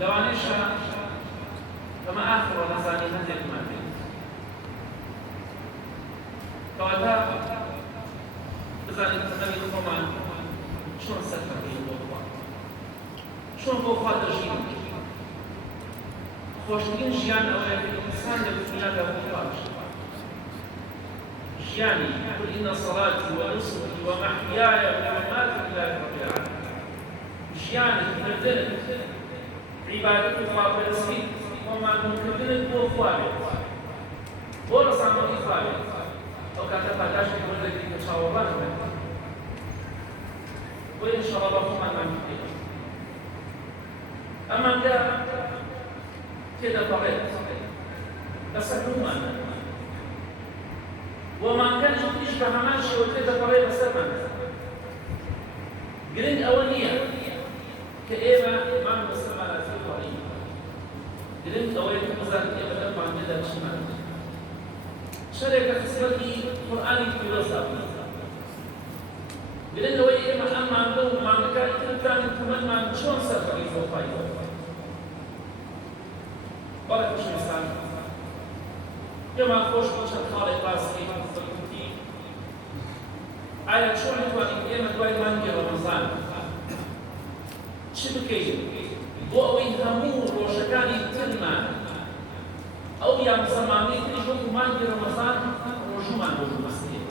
لەوانەیەشە ئەمە ئاخرەوە نەزانی هەندێکمان بێت کەواتە بزانین تەمەنی خۆمان چۆن سەرکەوتین بۆ خوا چۆن بۆ خوا دەژین خۆشترین ژیان ئەوەیە کە ئینسان لە دنیادا بۆ خوا ژیانی قل إن صلاتي ونسكي ومحياي ومماتي لله رب العالمين ژیانت مردنت عیبادەت و خواپەرستی خۆماندووکردنت بۆ خوا بێت بۆ ڕەساندنی خوا بێت ئەو کاتە پاداشتی بۆ دەگریت کە چاوەڕوان بێت بۆ ئینشەڵڵا بە خۆمانمان بکەین ئەمانگە تێدەپەڕێت لەسەر هەموومانە ومانکەن ژوتیش بە هەمان شێوە تێدەپەڕێت لەسەرمان گرنگ ئەوە نییە کە ئێمە مان بەسەرمانەتی خۆڕین گرنگ ئەوەیە کە بزانین ئێمە دەرمان بێدا چیمان شەرێکە خزمەتی قورئانی پیرۆزدا بووین گرنگ ئەوەیە ئێمە ئەم مانگە و مانگەکانی تر بتوانین تەمەنمان چۆن سەربەری بۆ خوای بەڵێ خۆشەویستان پێمان خۆش بوو چەند خاڵێک باس بکەین بەگوتی ئایا چۆن دەتوانین ئێمە دوای مانگی ڕەمەزان چی بکەین بۆ ئەوەی هەموو ڕۆژەکانی ترمان ئەو یان زەمانەی تریش وەکو مانگی ڕەمەزان ڕۆژومان بۆ بمەستێت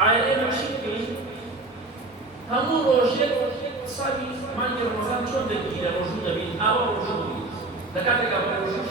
ئایا ئێمە چی بکەین هەموو ڕۆژێک حسابی مانگی ڕەمەزان چۆن دەگیرە ڕۆژوو دەبین ئاوا ڕۆژوو بین لە کاتێکا بە ڕۆژوو